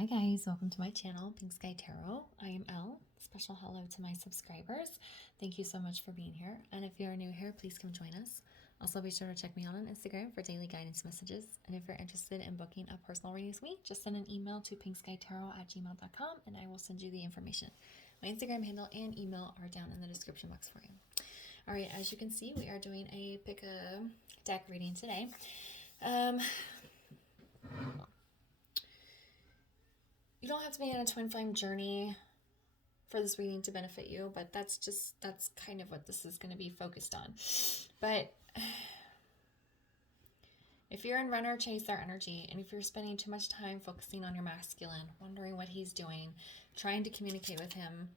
Hi guys, welcome to my channel, Pink Sky Tarot. I am Elle. Special hello to my subscribers. Thank you so much for being here. And if you're new here, please come join us. Also, be sure to check me out on Instagram for daily guidance messages. And if you're interested in booking a personal reading with me, just send an email to pinkskytarot@gmail.com and I will send you the information. My Instagram handle and email are down in the description box for you. All right, as you can see, we are doing a pick a deck reading today. You don't have to be on a twin flame journey for this reading to benefit you, but that's kind of what this is going to be focused on. But if you're in runner chaser energy, and if you're spending too much time focusing on your masculine, wondering what he's doing, trying to communicate with him,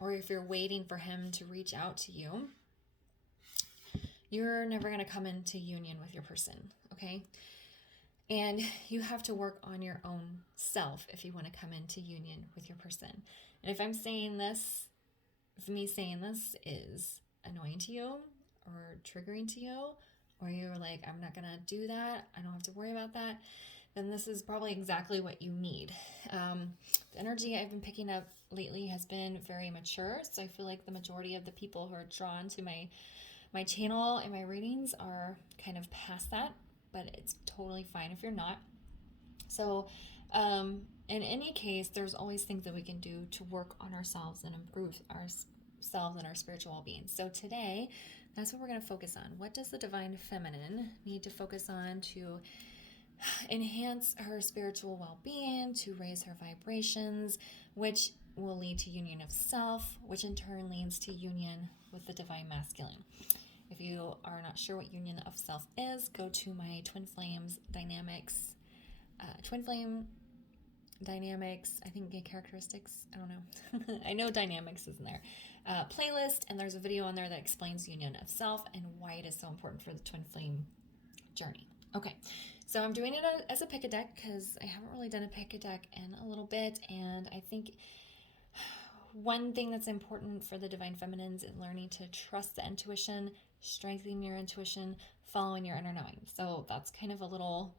or if you're waiting for him to reach out to you, you're never going to come into union with your person, okay? And you have to work on your own self if you want to come into union with your person. And if I'm saying this, if me saying this is annoying to you or triggering to you, or you're like, I'm not going to do that, I don't have to worry about that, then this is probably exactly what you need. The energy I've been picking up lately has been very mature. So I feel like the majority of the people who are drawn to my channel and my readings are kind of past that. But it's totally fine if you're not. So in any case, there's always things that we can do to work on ourselves and improve ourselves and our spiritual well-being. So today, that's what we're going to focus on. What does the divine feminine need to focus on to enhance her spiritual well-being, to raise her vibrations, which will lead to union of self, which in turn leads to union with the divine masculine. If you are not sure what union of self is, go to my Twin Flame Dynamics, I think characteristics, I don't know. I know dynamics is in there. Playlist, and there's a video on there that explains union of self and why it is so important for the Twin Flame journey. Okay, so I'm doing it as a pick-a-deck because I haven't really done a pick-a-deck in a little bit, and I think one thing that's important for the divine feminines is learning to trust the intuition, strengthening your intuition, following your inner knowing. So that's kind of a little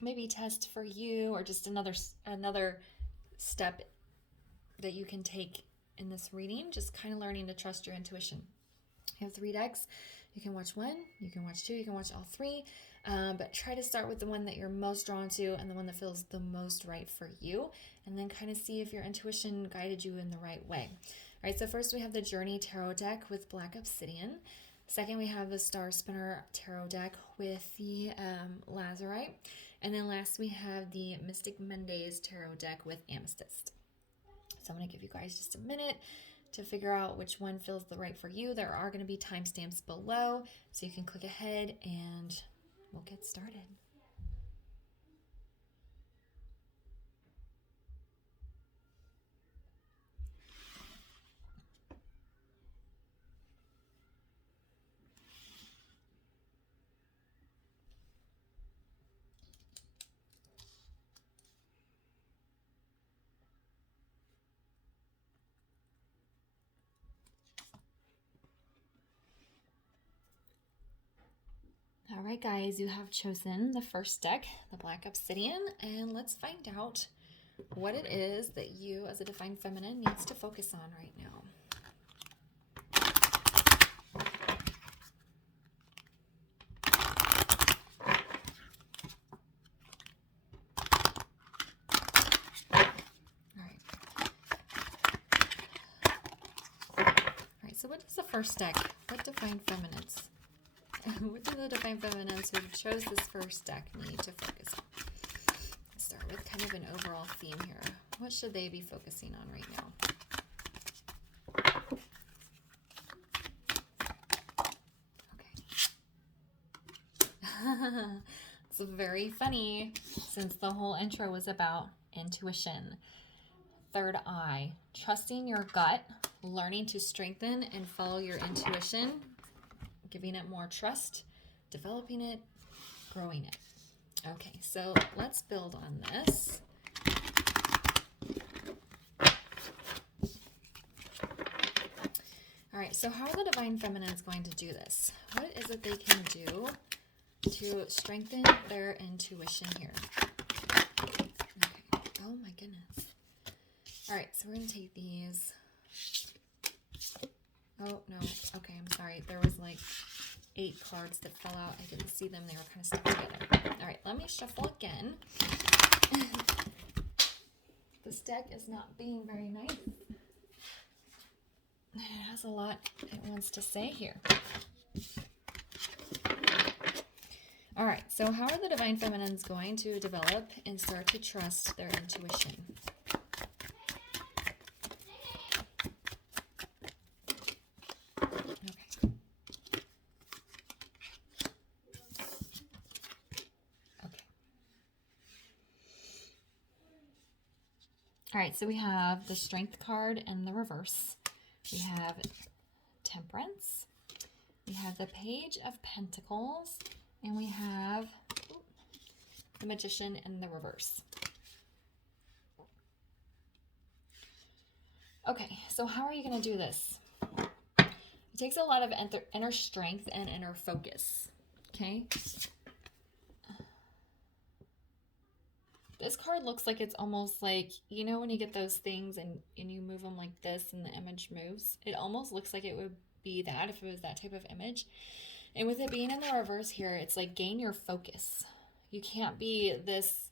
maybe test for you, or just another step that you can take in this reading, just kind of learning to trust your intuition. You have 3 decks. You can watch 1, you can watch 2, you can watch all 3. But try to start with the one that you're most drawn to and the one that feels the most right for you, and then kind of see if your intuition guided you in the right way. All right, so first we have the Journey Tarot deck with Black Obsidian. Second, we have the Star Spinner Tarot deck with the Lazurite. And then last, we have the Mystic Mondays Tarot deck with Amethyst. So I'm going to give you guys just a minute to figure out which one feels the right for you. There are going to be timestamps below, so you can click ahead and we'll get started. All right, guys, you have chosen the first deck, the Black Obsidian, and let's find out what it is that you as a divine feminine needs to focus on right now. All right, so what does the first deck, what divine feminines, what do the divine feminines who chose this first deck need to focus on? Let's start with kind of an overall theme here. What should they be focusing on right now? Okay. It's very funny since the whole intro was about intuition. Third eye, trusting your gut, learning to strengthen and follow your intuition, giving it more trust, developing it, growing it. Okay, so let's build on this. All right, so how are the divine feminines going to do this? What is it they can do to strengthen their intuition here. Okay. Oh my goodness. All right, so we're going to take these. Oh, no. Okay, I'm sorry. There was like 8 cards that fell out. I didn't see them. They were kind of stuck together. All right, let me shuffle again. This deck is not being very nice. It has a lot it wants to say here. All right, so how are the Divine Feminines going to develop and start to trust their intuition? All right, so we have the Strength card and the reverse. We have Temperance. We have the Page of Pentacles. And we have the Magician and the reverse. Okay, so how are you going to do this? It takes a lot of inner strength and inner focus, okay? This card looks like it's almost like, you know when you get those things and you move them like this and the image moves? It almost looks like it would be that if it was that type of image. And with it being in the reverse here, it's like gain your focus. You can't be this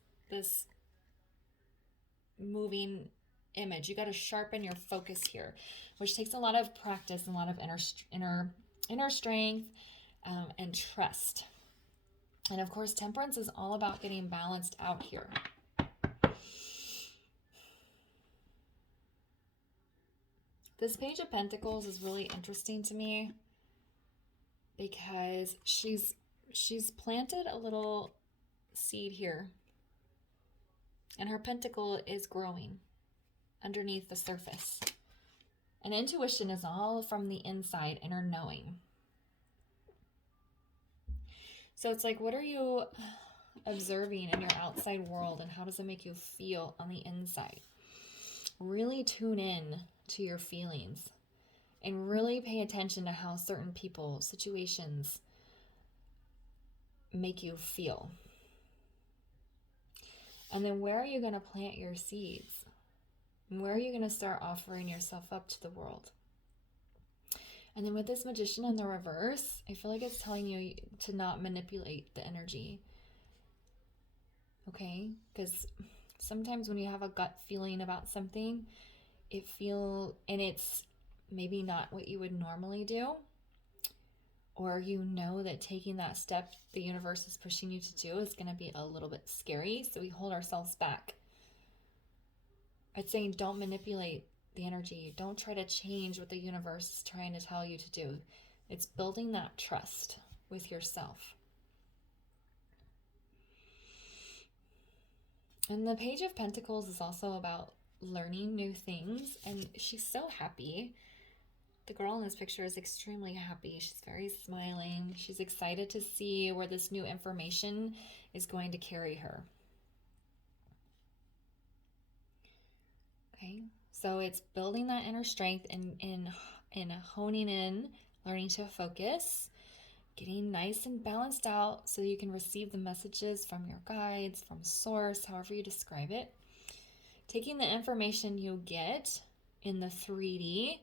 moving image. You got to sharpen your focus here, which takes a lot of practice and a lot of inner strength and trust. And of course, Temperance is all about getting balanced out here. This Page of Pentacles is really interesting to me because she's planted a little seed here. And her pentacle is growing underneath the surface. And intuition is all from the inside, inner knowing. So it's like, what are you observing in your outside world and how does it make you feel on the inside? Really tune in to your feelings and really pay attention to how certain people, situations make you feel. And then where are you going to plant your seeds? And where are you going to start offering yourself up to the world? And then with this Magician in the reverse, I feel like it's telling you to not manipulate the energy. Okay? Because sometimes when you have a gut feeling about something, and it's maybe not what you would normally do, or you know that taking that step the universe is pushing you to do is going to be a little bit scary, so we hold ourselves back. It's saying don't manipulate the energy. Don't try to change what the universe is trying to tell you to do. It's building that trust with yourself. And the Page of Pentacles is also about learning new things, and she's so happy. The girl in this picture is extremely happy. She's very smiling. She's excited to see where this new information is going to carry her. Okay, so it's building that inner strength and honing in, learning to focus, getting nice and balanced out so you can receive the messages from your guides, from source, however you describe it. Taking the information you get in the 3D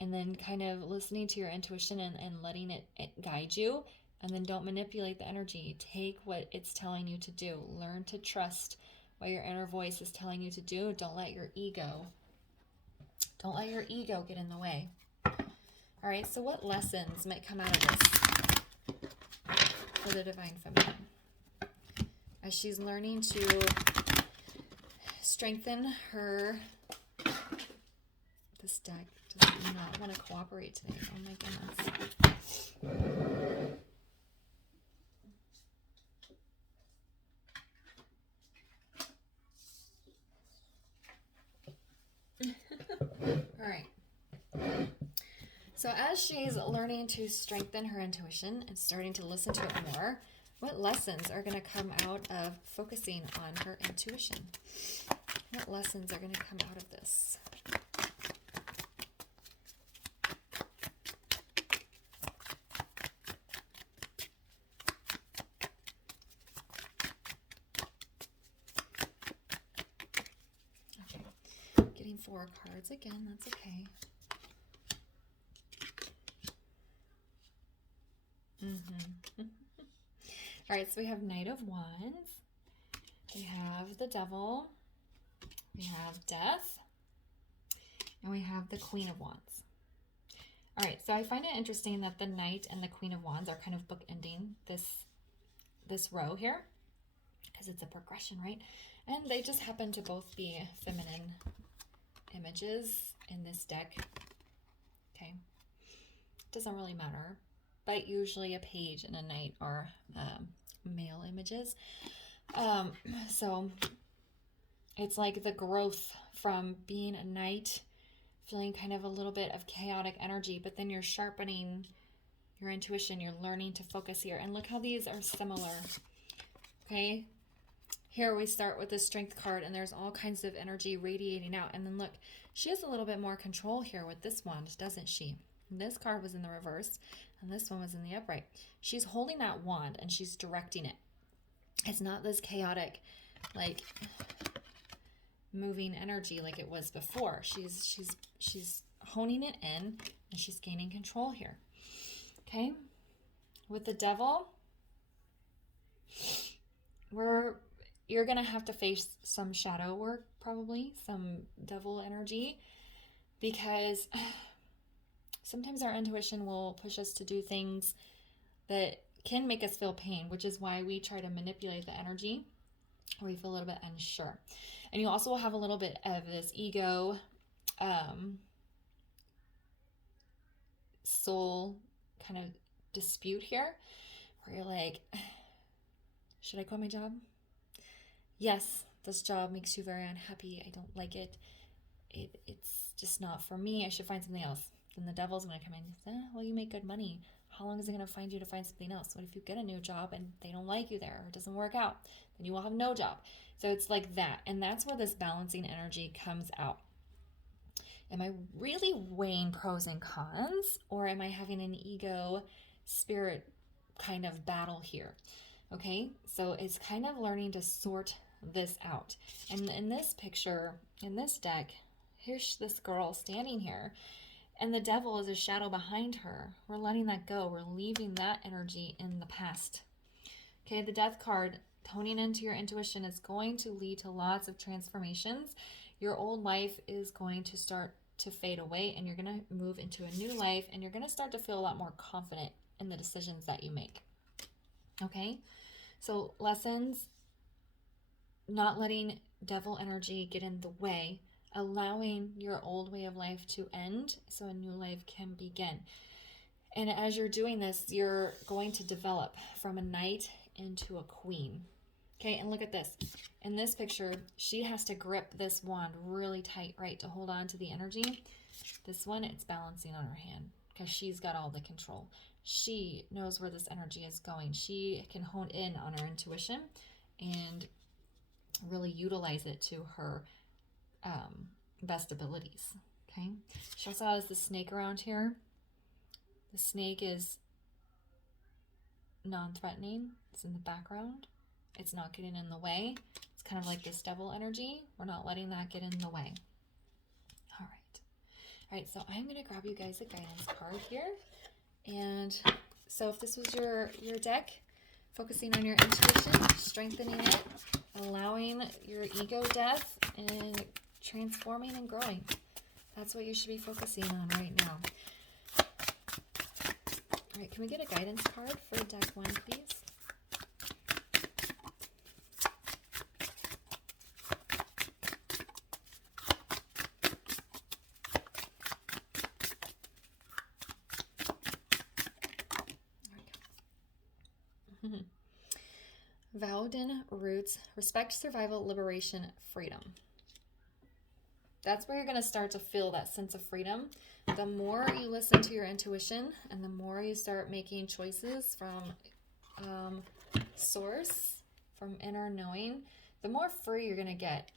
and then kind of listening to your intuition and letting it guide you. And then don't manipulate the energy. Take what it's telling you to do. Learn to trust what your inner voice is telling you to do. Don't let your ego get in the way. All right, so what lessons might come out of this for the Divine Feminine as she's learning to strengthen her... This deck does not want to cooperate today. Oh my goodness. All right. So as she's learning to strengthen her intuition and starting to listen to it more, what lessons are going to come out of focusing on her intuition? What lessons are going to come out of this? 4 cards again. That's okay. All right, so we have Knight of Wands. We have the Devil. We have Death. And we have the Queen of Wands. All right, so I find it interesting that the Knight and the Queen of Wands are kind of bookending this row here, because it's a progression, right? And they just happen to both be feminine images in this deck. Okay, doesn't really matter, but usually a page and a knight are male images. So it's like the growth from being a knight, feeling kind of a little bit of chaotic energy, but then you're sharpening your intuition, you're learning to focus here. And look how these are similar. Okay, here we start with the Strength card, and there's all kinds of energy radiating out. And then look, she has a little bit more control here with this wand, doesn't she? This card was in the reverse, and this one was in the upright. She's holding that wand, and she's directing it. It's not this chaotic, like, moving energy like it was before. She's honing it in, and she's gaining control here. Okay, with the Devil, you're gonna have to face some shadow work, probably some devil energy, because sometimes our intuition will push us to do things that can make us feel pain, which is why we try to manipulate the energy, or we feel a little bit unsure. And you also will have a little bit of this ego, soul kind of dispute here, where you're like, should I quit my job? Yes, this job makes you very unhappy. I don't like it. It's just not for me. I should find something else. Then the Devil's going to come in and say, well, you make good money. How long is it going to find you to find something else? What if you get a new job and they don't like you there, or it doesn't work out? Then you will have no job. So it's like that. And that's where this balancing energy comes out. Am I really weighing pros and cons, or am I having an ego spirit kind of battle here? Okay, so it's kind of learning to sort this out. And in this picture, in this deck, here's this girl standing here, and the Devil is a shadow behind her. We're letting that go. We're leaving that energy in the past. Okay, the Death card, toning into your intuition, is going to lead to lots of transformations. Your old life is going to start to fade away, and you're going to move into a new life, and you're going to start to feel a lot more confident in the decisions that you make. Okay, so lessons, not letting devil energy get in the way, allowing your old way of life to end so a new life can begin. And as you're doing this, you're going to develop from a knight into a queen. Okay, and look at this. In this picture, she has to grip this wand really tight, right, to hold on to the energy. This one, it's balancing on her hand because she's got all the control. She knows where this energy is going. She can hone in on her intuition and really utilize it to her best abilities. Okay, she also has the snake around here. The snake is non-threatening. It's in the background. It's not getting in the way. It's kind of like this devil energy. We're not letting that get in the way. All right. All right, so I'm going to grab you guys a guidance card here. And so if this was your deck, focusing on your intuition, strengthening it, allowing your ego death, and transforming and growing. That's what you should be focusing on right now. All right, can we get a guidance card for deck 1, please? Vowden roots, respect, survival, liberation, freedom. That's where you're going to start to feel that sense of freedom. The more you listen to your intuition and the more you start making choices from source, from inner knowing, the more free you're going to get.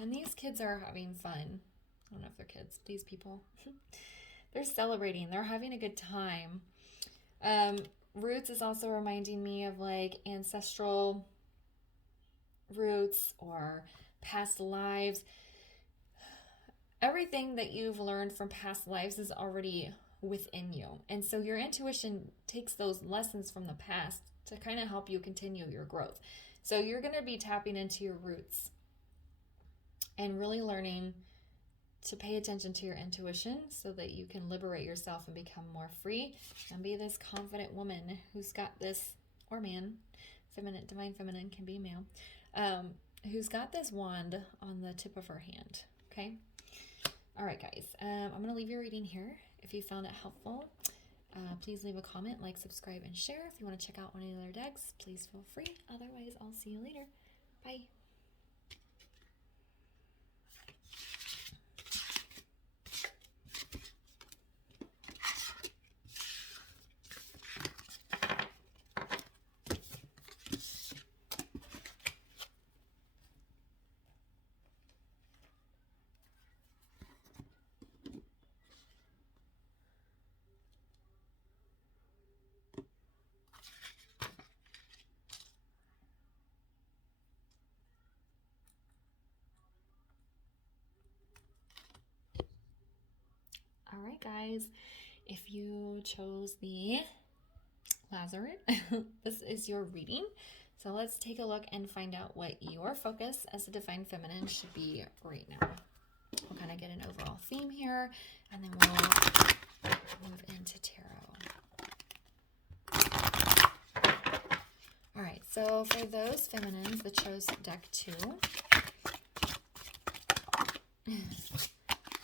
And these kids are having fun. I don't know if they're kids, these people. They're celebrating. They're having a good time. Roots is also reminding me of like ancestral roots or past lives. everything that you've learned from past lives is already within you. And so your intuition takes those lessons from the past to kind of help you continue your growth. So you're going to be tapping into your roots and really learning to pay attention to your intuition so that you can liberate yourself and become more free and be this confident woman who's got this, or man, feminine, divine feminine can be male, who's got this wand on the tip of her hand. Okay. All right, guys, I'm going to leave your reading here. If you found it helpful, please leave a comment, like, subscribe, and share. If you want to check out one of the other decks, please feel free. Otherwise, I'll see you later. Bye. All right, guys, if you chose the Lazurite, this is your reading. So let's take a look and find out what your focus as a divine feminine should be right now. We'll kind of get an overall theme here, and then we'll move into tarot. All right, so for those feminines that chose deck 2,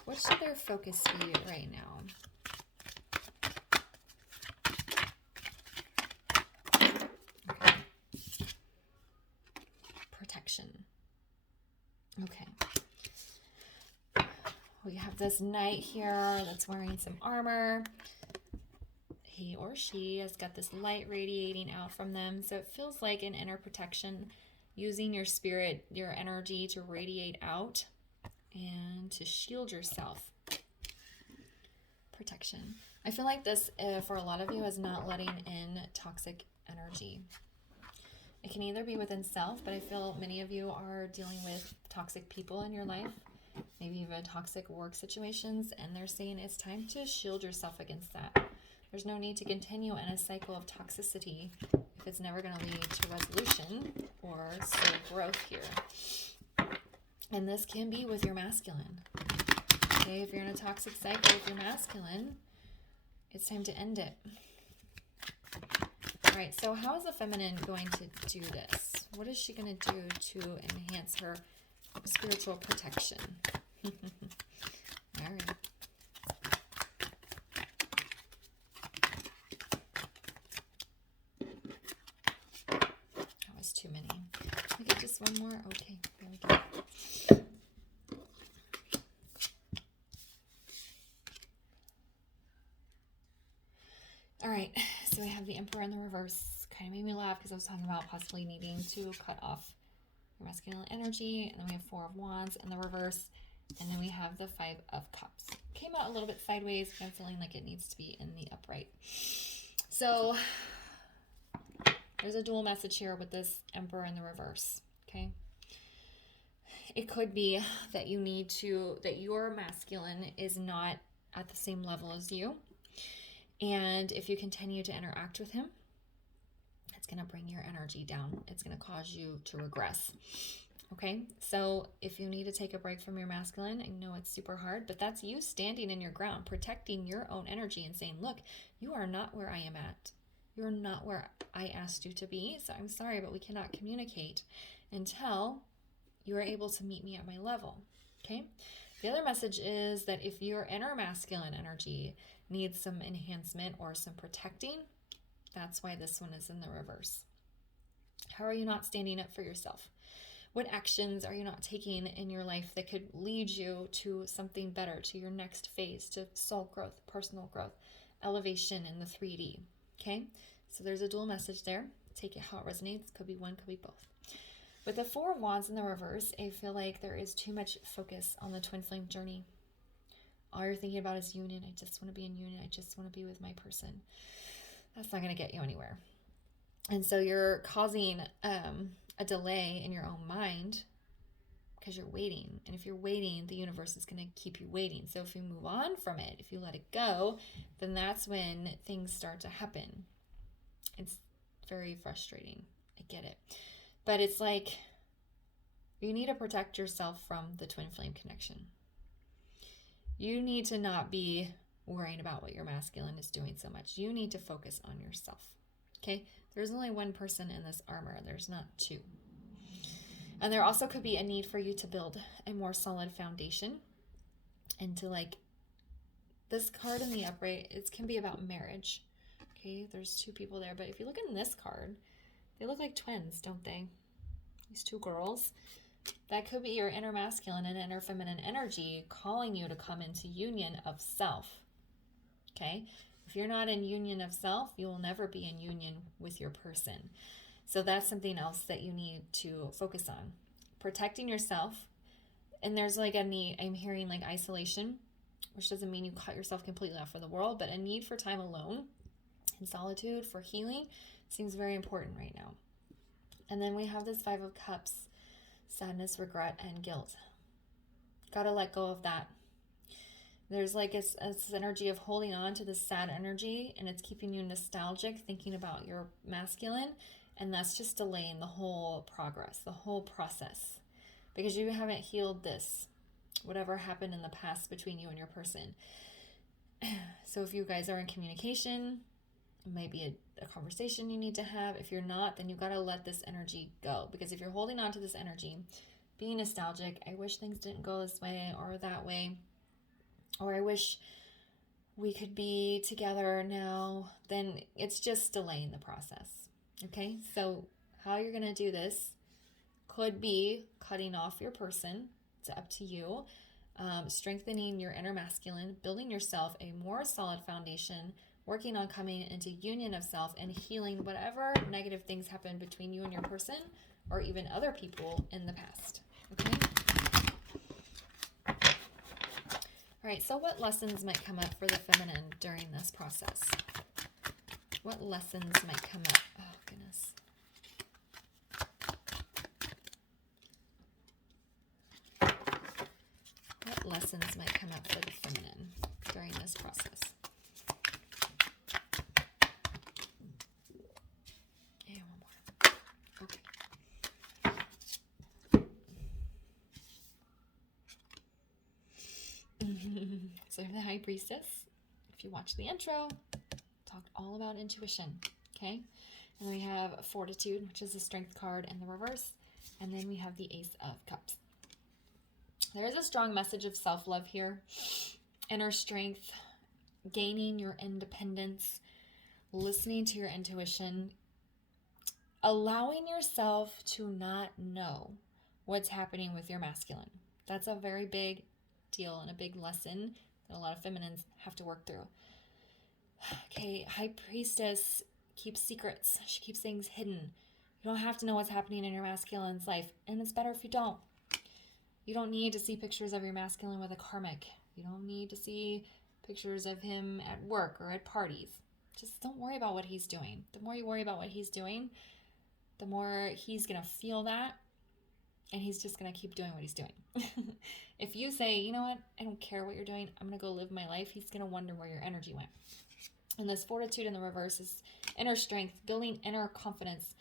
what should their focus be right now? Okay. Protection. Okay. We have this knight here that's wearing some armor. He or she has got this light radiating out from them. So it feels like an inner protection, using your spirit, your energy to radiate out and to shield yourself. Protection. I feel like this, for a lot of you, is not letting in toxic energy. It can either be within self, but I feel many of you are dealing with toxic people in your life. Maybe even toxic work situations, and they're saying it's time to shield yourself against that. There's no need to continue in a cycle of toxicity if it's never going to lead to resolution or soul growth here. And this can be with your masculine. Okay, if you're in a toxic cycle with your masculine, it's time to end it. All right, so how is the feminine going to do this? What is she going to do to enhance her spiritual protection? All right. That was too many. We get just one more? Okay, there we go. All right, so we have the Emperor in the reverse. Kind of made me laugh because I was talking about possibly needing to cut off your masculine energy. And then we have 4 of Wands in the reverse. And then we have the 5 of Cups. Came out a little bit sideways, but I'm feeling like it needs to be in the upright. So there's a dual message here with this Emperor in the reverse, okay? It could be that that your masculine is not at the same level as you. And if you continue to interact with him, it's going to bring your energy down. It's going to cause you to regress. Okay, so if you need to take a break from your masculine, I know it's super hard, but that's you standing in your ground, protecting your own energy and saying, look, you are not where I am at. You're not where I asked you to be. So I'm sorry, but we cannot communicate until you are able to meet me at my level. Okay. The other message is that if your inner masculine energy needs some enhancement or some protecting, that's why this one is in the reverse. How are you not standing up for yourself? What actions are you not taking in your life that could lead you to something better, to your next phase, to soul growth, personal growth, elevation in the 3D? Okay, so there's a dual message there. Take it how it resonates. Could be one, could be both. With the 4 of Wands in the reverse, I feel like there is too much focus on the twin flame journey. All you're thinking about is union. I just want to be in union. I just want to be with my person. That's not going to get you anywhere. And so you're causing a delay in your own mind, because you're waiting. And if you're waiting, the universe is going to keep you waiting. So if you move on from it, if you let it go, then that's when things start to happen. It's very frustrating. I get it. But it's like you need to protect yourself from the twin flame connection. You need to not be worrying about what your masculine is doing so much. You need to focus on yourself. Okay? There's only one person in this armor. There's not two. And there also could be a need for you to build a more solid foundation. And to like, this card in the upright, it can be about marriage. Okay? There's two people there. But if you look in this card, they look like twins, don't they? These two girls. That could be your inner masculine and inner feminine energy calling you to come into union of self. Okay? If you're not in union of self, you will never be in union with your person. So that's something else that you need to focus on. Protecting yourself. And there's like a need, I'm hearing like isolation, which doesn't mean you cut yourself completely off from the world, but a need for time alone and solitude for healing seems very important right now. And then we have this Five of Cups. Sadness, regret, and guilt. Gotta let go of that. There's like a energy of holding on to this sad energy, and it's keeping you nostalgic, thinking about your masculine, and that's just delaying the whole progress, the whole process, because you haven't healed this, whatever happened in the past between you and your person. So if you guys are in communication, it might be a conversation you need to have. If you're not, then you got to let this energy go. Because if you're holding on to this energy, being nostalgic, I wish things didn't go this way or that way, or I wish we could be together now, then it's just delaying the process. Okay? So how you're going to do this could be cutting off your person. It's up to you. Strengthening your inner masculine, building yourself a more solid foundation, working on coming into union of self and healing whatever negative things happen between you and your person or even other people in the past. Okay? All right, so what lessons might come up for the feminine during this process? What lessons might come up? Oh, goodness. What lessons might come up for the feminine during this process? So the High Priestess, if you watch the intro, talked all about intuition, okay? And we have Fortitude, which is the Strength card in the reverse, and then we have the Ace of Cups. There is a strong message of self-love here, inner strength, gaining your independence, listening to your intuition, allowing yourself to not know what's happening with your masculine. That's a very big deal and a big lesson that a lot of feminines have to work through. Okay, High Priestess keeps secrets. She keeps things hidden. You don't have to know what's happening in your masculine's life, and it's better if you don't. You don't need to see pictures of your masculine with a karmic. You don't need to see pictures of him at work or at parties. Just don't worry about what he's doing. The more you worry about what he's doing, the more he's going to feel that, and he's just going to keep doing what he's doing. If you say, you know what, I don't care what you're doing, I'm going to go live my life, he's going to wonder where your energy went. And this Fortitude in the reverse is inner strength, building inner confidence,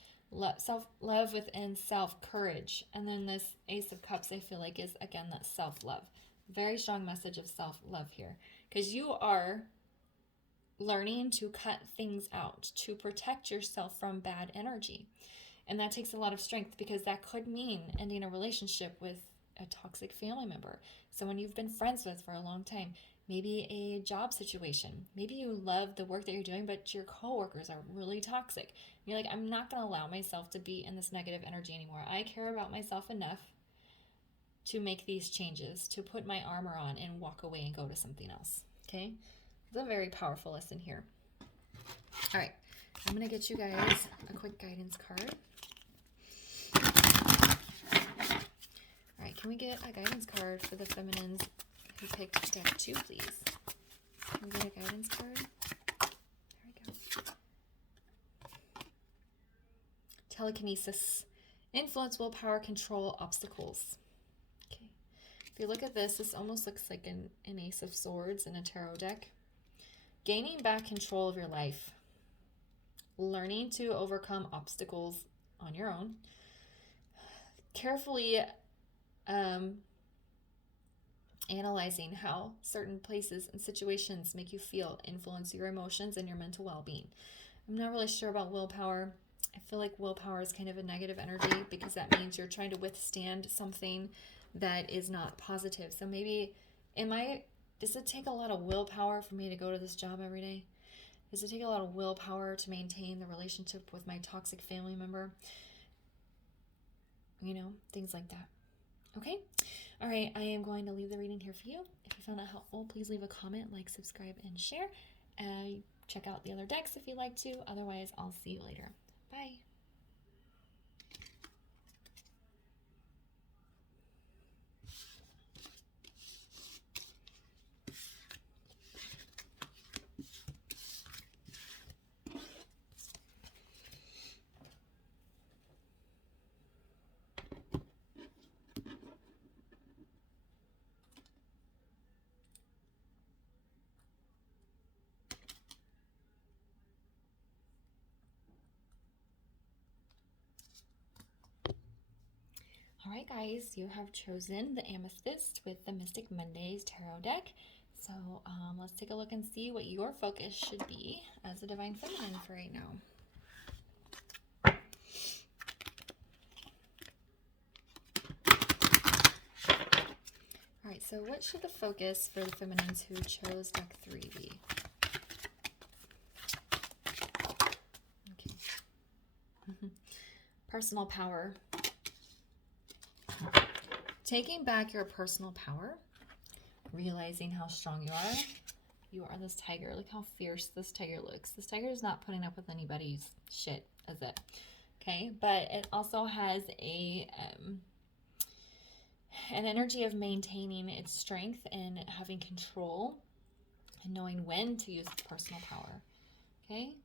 self-love within self, courage. And then this Ace of Cups, I feel like, is, again, that self-love. Very strong message of self-love here. Because you are learning to cut things out, to protect yourself from bad energy. And that takes a lot of strength, because that could mean ending a relationship with a toxic family member, someone you've been friends with for a long time, maybe a job situation. Maybe you love the work that you're doing, but your coworkers are really toxic. You're like, I'm not going to allow myself to be in this negative energy anymore. I care about myself enough to make these changes, to put my armor on and walk away and go to something else. Okay? It's a very powerful lesson here. All right. I'm going to get you guys a quick guidance card. All right, can we get a guidance card for the feminines who picked deck 2, please? Can we get a guidance card? There we go. Telekinesis. Influence, willpower, control, obstacles. If you look at this, this almost looks like an Ace of Swords in a tarot deck. Gaining back control of your life. Learning to overcome obstacles on your own. Carefully analyzing how certain places and situations make you feel, influence your emotions and your mental well-being. I'm not really sure about willpower. I feel like willpower is kind of a negative energy because that means you're trying to withstand something that is not positive. So maybe, does it take a lot of willpower for me to go to this job every day? Does it take a lot of willpower to maintain the relationship with my toxic family member? You know, things like that. Okay? All right, I am going to leave the reading here for you. If you found that helpful, please leave a comment, like, subscribe, and share. Check out the other decks if you'd like to. Otherwise, I'll see you later. Bye. All right, guys, you have chosen the Amethyst with the Mystic Mondays Tarot deck. So let's take a look and see what your focus should be as a Divine Feminine for right now. All right, so what should the focus for the feminines who chose deck 3 be? Okay. Personal power. Taking back your personal power, realizing how strong you are. You are this tiger. Look how fierce this tiger looks. This tiger is not putting up with anybody's shit, is it? Okay, but it also has an energy of maintaining its strength and having control and knowing when to use personal power. Okay?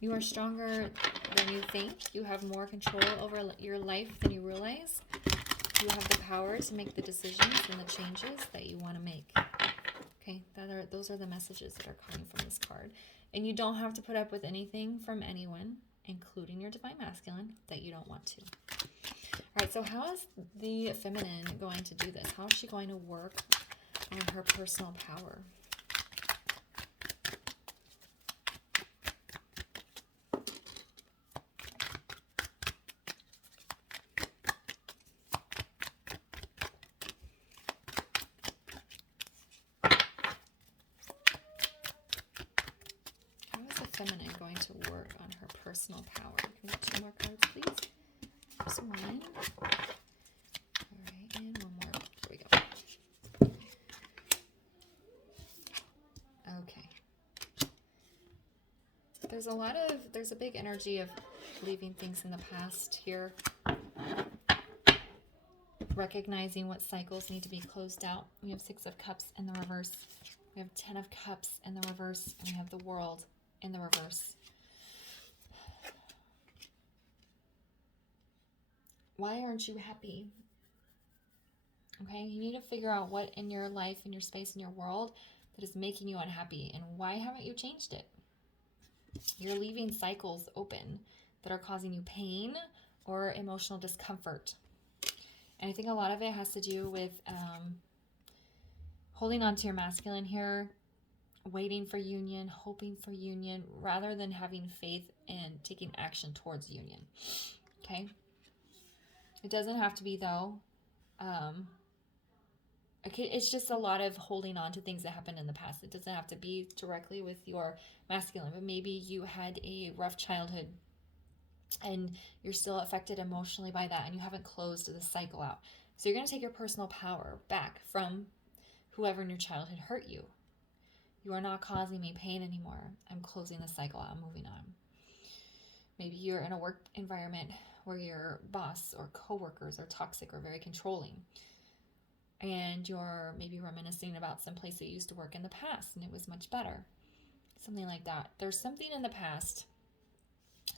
You are stronger than you think. You have more control over your life than you realize. You have the power to make the decisions and the changes that you want to make. Okay, those are the messages that are coming from this card. And you don't have to put up with anything from anyone, including your Divine Masculine, that you don't want to. All right, so how is the feminine going to do this? How is she going to work on her personal power? Feminine going to work on her personal power? Can we get 2 more cards, please? Just 1. All right, and 1 more. Here we go. Okay. There's a big energy of leaving things in the past here. Recognizing what cycles need to be closed out. We have 6 of Cups in the reverse. We have 10 of Cups in the reverse. And we have the World in the reverse. Why aren't you happy? Okay, you need to figure out what in your life, in your space, in your world that is making you unhappy, and why haven't you changed it? You're leaving cycles open that are causing you pain or emotional discomfort. And I think a lot of it has to do with holding on to your masculine here, waiting for union, hoping for union, rather than having faith and taking action towards union. Okay? It doesn't have to be, though. Okay, it's just a lot of holding on to things that happened in the past. It doesn't have to be directly with your masculine, but maybe you had a rough childhood and you're still affected emotionally by that and you haven't closed the cycle out. So you're going to take your personal power back from whoever in your childhood hurt you. You are not causing me pain anymore. I'm closing the cycle out. I'm moving on. Maybe you're in a work environment where your boss or coworkers are toxic or very controlling. And you're maybe reminiscing about some place that you used to work in the past and it was much better. Something like that. There's something in the past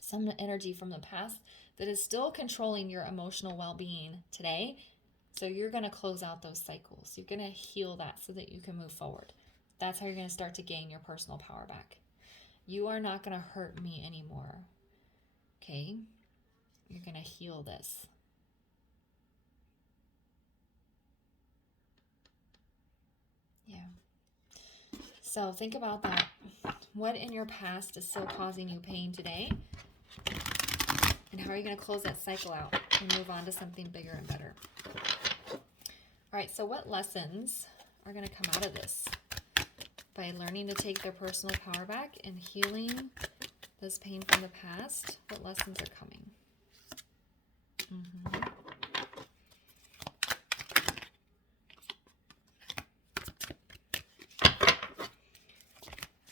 some energy from the past that is still controlling your emotional well-being today. So you're going to close out those cycles. You're going to heal that so that you can move forward. That's how you're going to start to gain your personal power back. You are not going to hurt me anymore. Okay? You're going to heal this. Yeah. So think about that. What in your past is still causing you pain today? And how are you going to close that cycle out and move on to something bigger and better? All right, so what lessons are going to come out of this? By learning to take their personal power back and healing this pain from the past, what lessons are coming?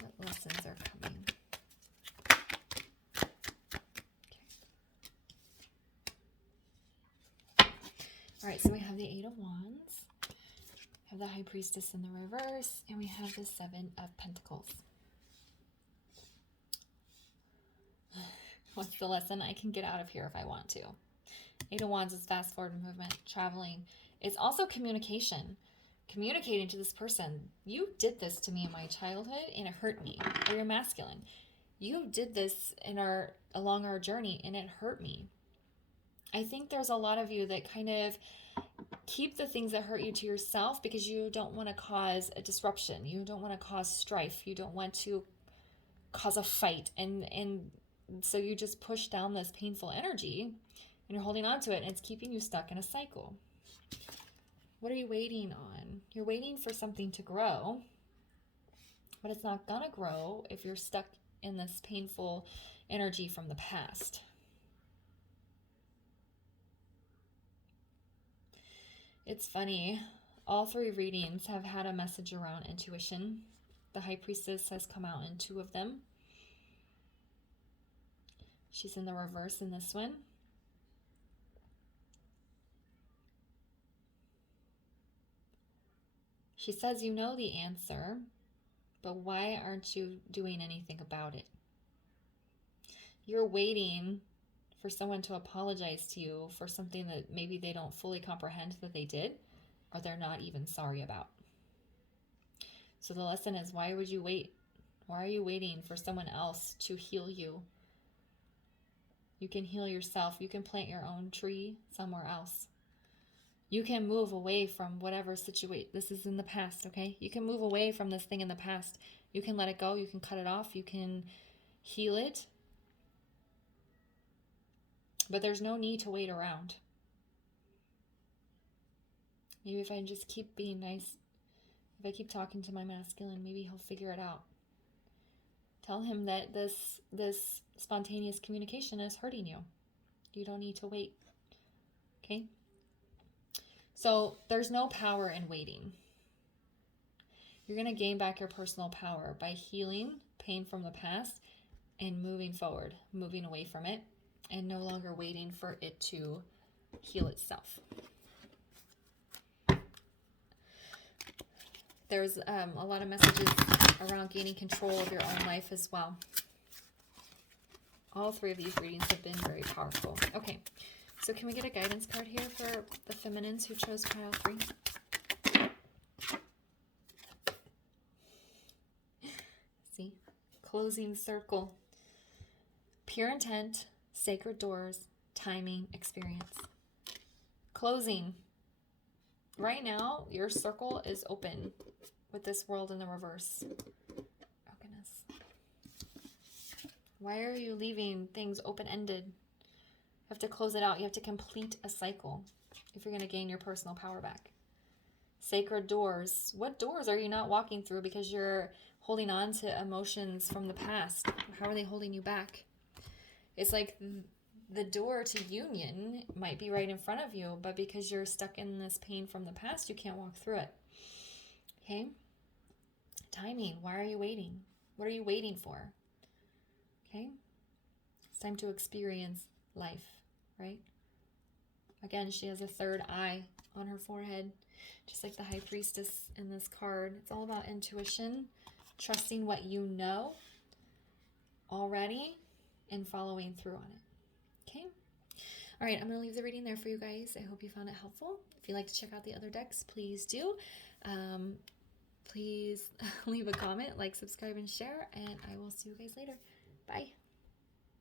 What lessons are coming? Okay. All right, so we have the Eight of Wands, we have the High Priestess in the reverse, and we have the Seven of Pentacles. What's the lesson? I can get out of here if I want to. Eight of Wands is fast forward movement, traveling. It's also communication. Communicating to this person. You did this to me in my childhood and it hurt me. Or you're masculine. You did this along our journey and it hurt me. I think there's a lot of you that kind of keep the things that hurt you to yourself because you don't want to cause a disruption. You don't want to cause strife. You don't want to cause a fight. And so you just push down this painful energy and you're holding on to it and it's keeping you stuck in a cycle. What are you waiting on? You're waiting for something to grow, but it's not gonna grow if you're stuck in this painful energy from the past. It's funny, all three readings have had a message around intuition. The High Priestess has come out in two of them. She's in the reverse in this one. She says you know the answer, but why aren't you doing anything about it? You're waiting for someone to apologize to you for something that maybe they don't fully comprehend that they did, or they're not even sorry about. So the lesson is, why would you wait? Why are you waiting for someone else to heal you? You can heal yourself. You can plant your own tree somewhere else. You can move away from whatever situation. This is in the past, okay? You can move away from this thing in the past. You can let it go. You can cut it off. You can heal it. But there's no need to wait around. Maybe if I just keep being nice, if I keep talking to my masculine, maybe he'll figure it out. Tell him that this spontaneous communication is hurting you. You don't need to wait. Okay? So there's no power in waiting. You're going to gain back your personal power by healing pain from the past and moving forward, moving away from it, and no longer waiting for it to heal itself. There's a lot of messages around gaining control of your own life as well. All three of these readings have been very powerful. Okay, so can we get a guidance card here for the feminines who chose pile 3? See? Closing circle. Pure intent, sacred doors, timing, experience. Closing. Right now, your circle is open with this world in the reverse. Oh, goodness. Why are you leaving things open-ended? You have to close it out. You have to complete a cycle if you're going to gain your personal power back. Sacred doors. What doors are you not walking through because you're holding on to emotions from the past? How are they holding you back? It's like the door to union might be right in front of you, but because you're stuck in this pain from the past, you can't walk through it. Okay? Timing. Why are you waiting? What are you waiting for? Okay? It's time to experience life, right? Again, she has a third eye on her forehead, just like the High Priestess in this card. It's all about intuition, trusting what you know already, and following through on it. Okay? All right, I'm going to leave the reading there for you guys. I hope you found it helpful. If you'd like to check out the other decks, please do. Please leave a comment, like, subscribe, and share, and I will see you guys later. Bye.